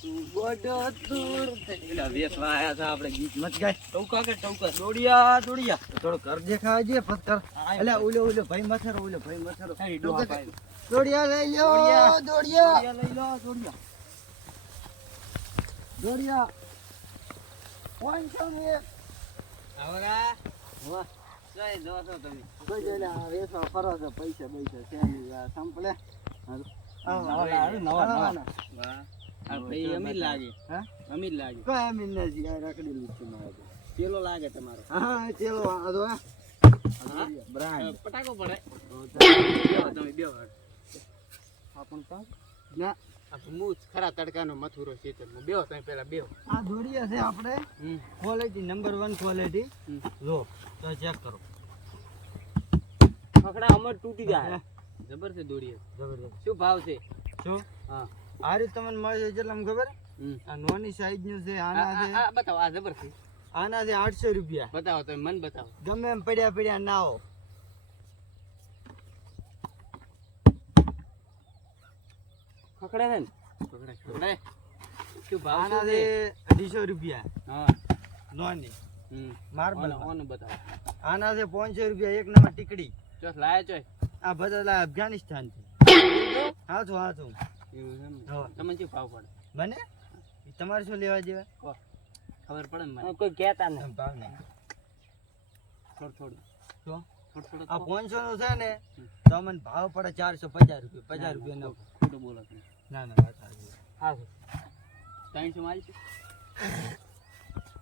ગોડો દૂર થઈ વેસવા આયા હતા આપણે ગીત મત ગાય ટોકા કે ટોકા દોડિયા દોડિયા થોડો ઘર દેખાય છે પથ્થર એટલે ઓલો ભાઈ મથરો દોડિયા લઈ લ્યો દોડિયા લઈ લો દોડિયા કોણ છો મે આવરા વાહ જય જોતો તમે કોઈ જલે વેસવા ફરો છો પૈસા છે સંપલે નવા ભાઈ અમીર લાગે અમીર લાગે કોઈ અમીર નથી આ રખડેલું છે મારે ચેલો લાગે તમારો હા ચેલો આ દો બ્રાન્ડ પટાકો પડે તમે બે વાર આપણ કા ના આ મૂછ ખરા તડકાનો મથુરો છે તે બેહો તમે પહેલા બેહો આ દોડિયા છે આપણે ક્વોલિટી નંબર 1 ક્વોલિટી લો તો ચેક કરો પકડા અમર તૂટી જાય જબર છે દોડિયા જબરદસ્ત શું ભાવ છે શું હા આ રીતે તમને મળે છે કેટલામ ખબર આ નોની સાઈઝ નું છે આના છે આ બતાવો આ જબર છે આના છે 800 રૂપિયા બતાવો તમે મન બતાવો ગમે એમ પડ્યા નાઓ ખકડે ને ખકડે શું ભાવ આના છે 250 રૂપિયા હા નોની માર્બલ ઓન બતાવો આના છે 500 રૂપિયા એક નંબર ટીકડી ચોસ લાયા ચોય આ બધા અફઘાનિસ્તાન થી હા તો એવું તમને શું ભાવ પડે મને તમારે શું લેવા જેવા ખબર પડે ને મને કોઈ કહેતા નહીં ભાવ નહીં થોડું આ 500 નું છે ને તો મને ભાવ પડે 450 રૂપિયા 50 રૂપિયા નો ખોટું બોલો ના વાત હા 300 મારી છે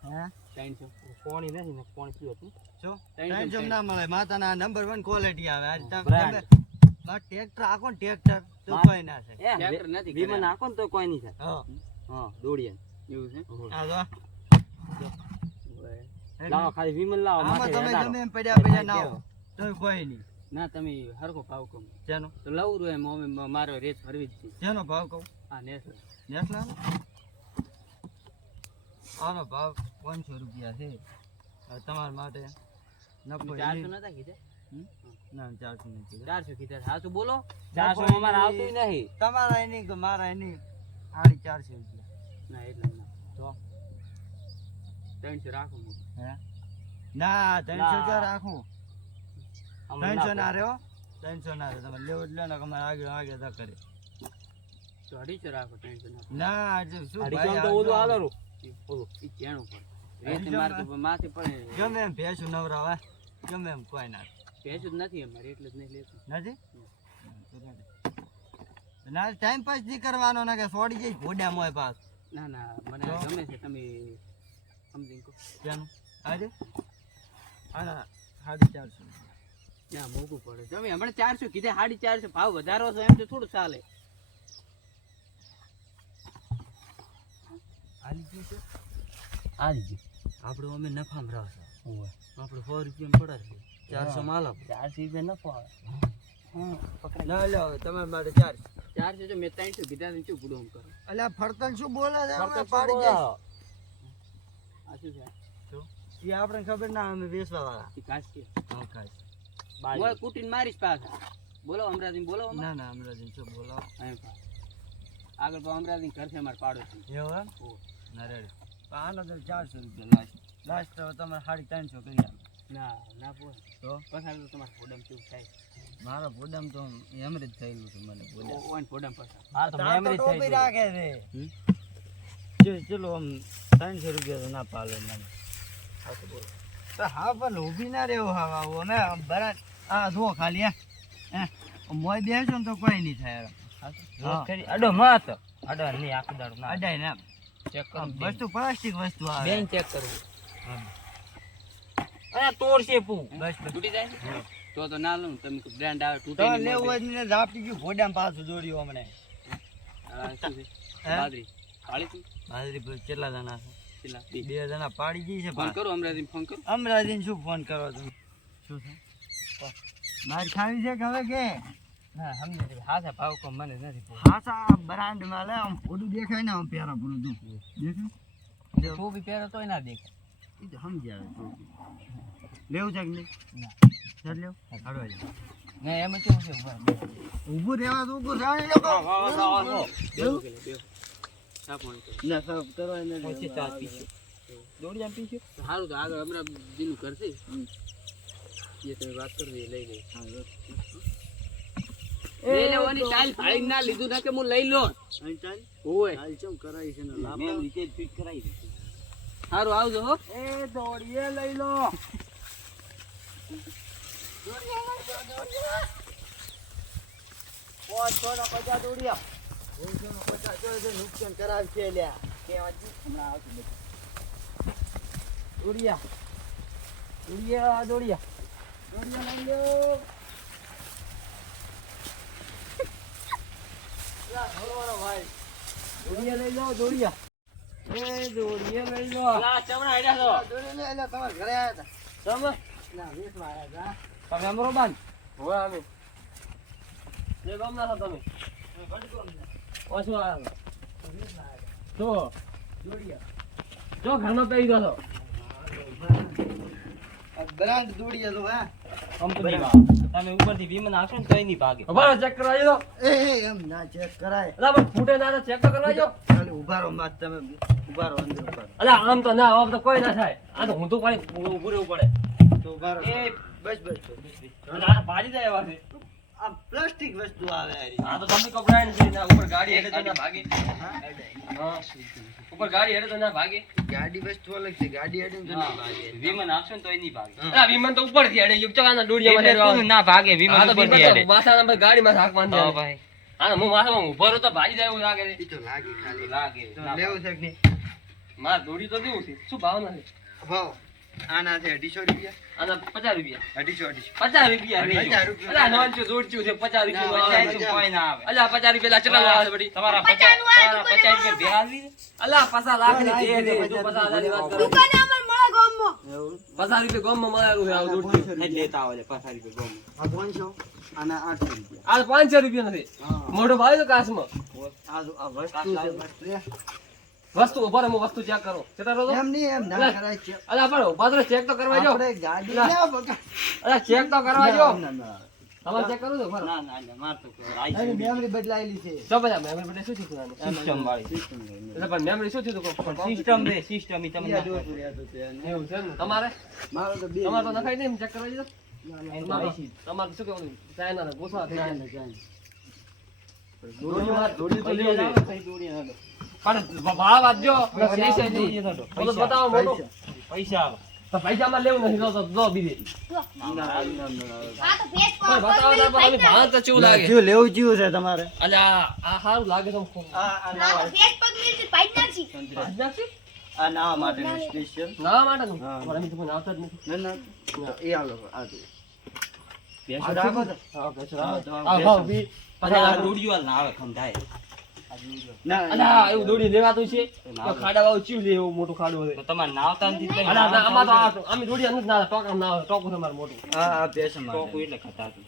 હે 300 કોણી નથી ને કોણ કયો હતું શું 300 ના મળે માતાના નંબર 1 ક્વોલિટી આવે આજ તમે ટ્રેક્ટર આખો ટ્રેક્ટર તો કોઈ ના છે ટ્રેક્ટર નથી વિમાન આખો તો કોઈ નહીં છે હા દોડિયા એવું છે આ જો લાવો ખાલી વિમાન લાવો માથે તમે ગમે એમ પડ્યા નાઓ તો કોઈ નહીં ના તમે હરકો ભાવ કહો જેનો તો લઉં રો એમ મારો રેટ ફરવી જ છે જેનો ભાવ કહું હા નેશનલ આનો ભાવ 500 રૂપિયા છે તમારા માટે 400 નતા કીધા ના 400 નથી 400 કીધા હા તો બોલો 400 અમારે આવતું નહીં તમારા એની કે મારા એની 450 રૂપિયા ના એટલે ના તો 300 રાખો હે ના 300 કે રાખું 300 ના રહ્યો 300 ના તમે લેવો એટલે ને અમારે આગળ દા કરે તો 250 રાખો 300 ના જો શું ભાઈ તો ઓલું આલો ઓલું ઈ કેણું પર રેત માર તો માથે પડે ગમે એમ ભેસું નવરાવા ગમે એમ કોઈ ના ભેસું નથી અમારે એટલે જ નહીં લેતું નથી ના ટાઈમ પાસ નહીં કરવાનો ના કે છોડી જઈ ભોડા મોય પાસ ના મને ગમે છે તમે સમજી કો કેનું આજે આના 450 ના મોગું પડે તમે હમણાં 400 કીધે 450 ભાવ વધારો છો એમ તો થોડું ચાલે આલી આપણે અમે નફામાં રહેશે આપણે 100 રૂપિયા પડે 400 માલ 400 રૂપિયા નફો આવે ના લો તમારા માટે 400 જો મેં 300 કીધા ને શું પૂડો કરો અલ્યા ફરતન શું બોલે છે અમે પાડી જાય આ શું છે શું ઈ આપણે ખબર ના અમે વેચવા વાળા ઈ કાચ છે હા કાચ બાય કુટીન મારીશ પાછા બોલો અમરાજી બોલો ના અમરાજી શું બોલો આગળ તો અમરાજી ઘર છે માર પાડોશી એવું એમ ના રેડી આનો તો 400 રૂપિયા લાસ્ટ તો તમારે 350 કરી આપો ના પોય તો પછી તો તમાર ફોડમ કેવું થાય મારો ફોડમ તો એમરેજ થયેલું છે મને બોલે ઓન ફોડમ પાછા હા તો એમરેજ થઈ ગઈ રાખે છે ચલો આમ 300 રૂપિયા તો ના પાલે મને હા તો બોલો તો હા પણ ઊભી ના રહેવો હા અમે બરા આ જો ખાલી હે મોય બેસો ને તો કોઈ નહીં થાય હા કરી અડો મત અડો નહીં આખો દાડો ના અડાય ના ચેક કરો વસ્તુ પ્લાસ્ટિક વસ્તુ આવે બેન ચેક કરવું અરે તોડશે પુ બસ તૂટી જાય તો ના લઉં તમે બ્રાન્ડ આવે તૂટે નહીં લેવું હોય ને આપી ગયું ઘોડામાં પાછું જોડ્યું હમણે શું છે બાદરી પાડી તું બાદરી કેટલા જણા છે કેટલા બે જણા પાડી ગઈ છે ફોન કરો અમરાજીને શું ફોન કરો તમે શું છે માર ખાવી છે કે હવે કે ના સમજી હાસા ભાવ કો મને નથી હાસા બ્રાન્ડ માં લે આમ ફોટું દેખાય ને આમ પેરા પૂરું તું દેખાય તો બી પેરા તોય ના દેખાય ઈ તો સમજી આવે તો લેવું છે કે નહીં ના ચાલ લેવ હાડો ના એમ કેવું છે ઊભું રહેવા તો ઊભું રાણી લોકો ના સાહેબ કરવા ને પછી ચા પીશું દોડી આમ પીશું સારું તો આગળ હમણાં દીનું કરશે એ તમે વાત કરવી લઈ લે લઈ લેવાની ચાલ ભાઈ ના લીધું ના કે હું લઈ લો ચાલ ઓય હાલ ચમ કરાઈ છે ને લાભ મેં રીતે જ ફિટ કરાવી દે સારું આવજો હો એ દોડીએ લઈ લો નુકસાન કરાવશે લ્યા હમણાં આવશે દોડિયા દોડિયા દોડિયા દોડિયા લઈ લો ભાઈ દોડિયા લઈ લો દોડિયા એ દોડિયા લઈ લો લા ચમડા હેડ્યા છો દોડિયા લઈ લો તમારા ઘરે આવ્યા હતા સમ ના વેચવા આવ્યા તમે અમરો બાન હોય અમે જે ગામ ના છો તમે ઓછો આવ્યા તો જો ઘરમાં પેઈ ગયો છો બ્રાન્ડ દોડિયા તો હા કંપનીમાં તમે ઉપરથી વિમન આવશો ને તોય નહીં ભાગે ઉભા ચેક કરાવી દો એ એમ ના ચેક કરાય અલા પણ ફૂટે ના ચેક તો કરવા જો ખાલી ઉભા રહો માત તમે ઉભા રહો અંદર ઉભા રહો અલા આમ તો ના આમ તો કોઈ ના થાય આ તો હું તો પાણી ઊભું રહેવું પડે તો ઉભા રહો એ બસ બસ અલા આ ભાજી જાય એવા છે આ પ્લાસ્ટિક વસ્તુ આવે આરી આ તો તમે કપડાં છે ના ઉપર ગાડી હેડે તો ના ભાગે હા ઉપર ગાડી હેડે તો ના ભાગે ગાડી વસ્તુ અલગ છે ગાડી હેડે તો ના ભાગે વિમન આવશો ને તોય નહીં ભાગે અલા વિમાન તો ઉપર થી હેડે યુગ ચકાના ડોડિયામાં એટલે હેડવા કોનું ના ભાગે વિમન આ તો ઉપરથી વિમાન હેડે. તો માથાના પર ગાડીમાં હાક તો માંડે ભાઈ હા હું માથામાં ઊભો રહ્યો તો ભાજી જાય એવું લાગે છે ઈ તો લાગે ખાલી લાગે તો ના લેવું છે કે નહીં માર દોડી તો દેવું છે શું ભાવ નથી ભાવ આના છે 250 રૂપિયા આના 50 રૂપિયા 250 50 રૂપિયા 50 રૂપિયા. અલા નોંચું દોડચું છે 50 રૂપિયા પચાસ તો કોઈ ના આવે અલા 50 રૂપિયા ચલા આવે બડી તમારા 50 રૂપિયા ભેળાવી દે. અલા 50 લાખ ની દે દે તું 50,000 ની વાત કરો એવું 50 રૂપિયા ગોમમાં મળેલું છે આવું દોડચું એટલે લેતા આવે 50 રૂપિયા ગોમ. આ 500 આના 800 રૂપિયા આ 500 રૂપિયા નથી હા મોટો ભાવ છે કાસમાં આ વસ્તુ છે વસ્તુ વસ્તુ ઉભા રહો, હું વસ્તુ ચેક કરો કેટલા રહો એમ નહીં એમ ના કરાય છે અલા પણ ઉભા રહો, ચેક તો કરવા જો આપણે ગાડી ના. ના બગા અલા ચેક તો કરવા જો ના ના તમારે ચેક કરું છો ના ના ના માર તો કોઈ એની રાઈ મેમરી બદલાયેલી છે જો બધા મેમરી બટે શું થયું આને? સિસ્ટમ વાળી એટલે પણ મેમરી શું થયું તું? સિસ્ટમ રે સિસ્ટમ ઈ તમને યાદ હતું, યાદ હતું, યાદ હતું. એવું છે ને તમારે મારો તો બે તમારે તો નખાઈ દે ચેક કરવા દીધો ના, ના, તમારે તમારે શું કહેવાનું ચાઇના ને ગોસા થઈ ના, જાય ના, ચાલ. દોડી તો લેવું પૈસા છે. લાવો, તઈ દોડી હાલો. પણ ભાવ આપજો પૈસા નહીં. બોલો બતાવો મોટો પૈસા આવો. તો પૈસામાં લેવું નથી તો બીજે ના, ના, ના, ના. પણ બતાવો તો પણ ઓલી ભાવ તો કેવું લાગે જીવ લેવું જીવ છે તમારે અલ્યા આ સારું લાગે તો આ નાવા આ નાવા માટેનું સ્પેશિયલ ના માટેનું હા. પણ અમે તો કોઈ આવતા જ નથી ના ના એ હાલો આ જો ભેંસો આ રાખો તો. હા બેસો હા, તો આ ભાવ બી પછી આ દોડીઓ હાલ ના આવે ખંધાય. ના અલ્યા એવું દોડી લેવાતું છે તો ખાડા વાળું ચીવ લે એવું મોટું ખાડું હોય તો તમારે નાવતા નથી કઈ અલ્યા ના, આમાં તો અમે દોડી નથી ના ટોકા ના આવે ટોકું છે મારું મોટું આ પેશન ટોકું માટે એટલે ખતાતું.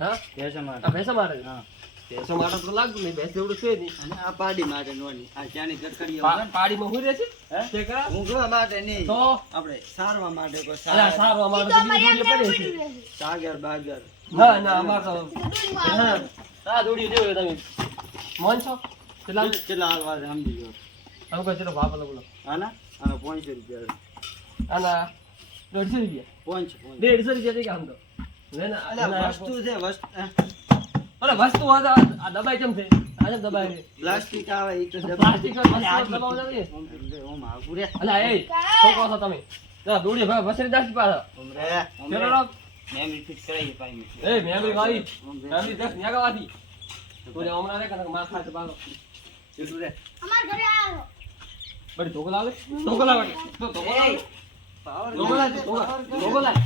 હા પેશન આ માટે ભેંસા માટે હા ભેંસો માટે તો લાગતું નહીં ભેંસ જેવડું છે નહીં અને આ પાડી માટે નોની આ ચાની ગરકડીઓ પાડીમાં હું રહે છે હે? તે કરા ઊંઘવા માટે નહીં તો આપણે સારવા માટે કોઈ અલ્યા સાર સારું અમારે તો બીજી દોડીએ પડે છે સાગર બાગર ના ના અમારે તો હા આ દોડી દેવો તમે મોન છો કેટલા કેટલા હાલવા છે સમજી લો તમે કોઈ ચલો ભાવ બોલો આના આના 500 રૂપિયા આના 150 રૂપિયા 500 150 રૂપિયા થઈ ગયા આમ તો લેના અલ્યા વસ્તુ છે વસ્તુ અરે વસ્તુ હતા આ દબાઈ કેમ છે આજે દબાઈ છે પ્લાસ્ટિક આવે એ તો પ્લાસ્ટિક દબાવ નથી ઓમ આગુ રે અલા એ છોકરો છો તમે ના દોડી ભાઈ વસરી દાસ પાછા ઓમ રે ચલો રો મેમરી ફિટ કરાવી પાઈ એ મેમરી વાળી મેમરી 10 ન્યાગાવાથી તો હમણાં રે કનક માર ખાતે પાછો એટલું રે બડી ધોકો લાવે ધોકો લાવે તો ધોકો લાવે ધોકો લાવે ધોકો લાવે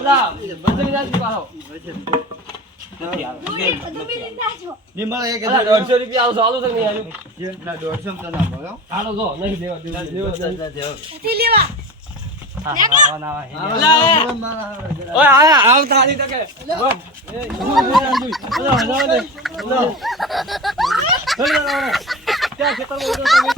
અલા વસરી દાસ પાછો નથી આવે. નિમળ એક અલા 150 રૂપિયા આવશે આલું તો નહીં આલું ના 150 તો ના ભાવ હાલો જો નહીં દેવા દેવા નાવા નાવા હે. ઓય આયા આવતા આલી તકે ક્યાં ખેતરમાં ઉતરો તમે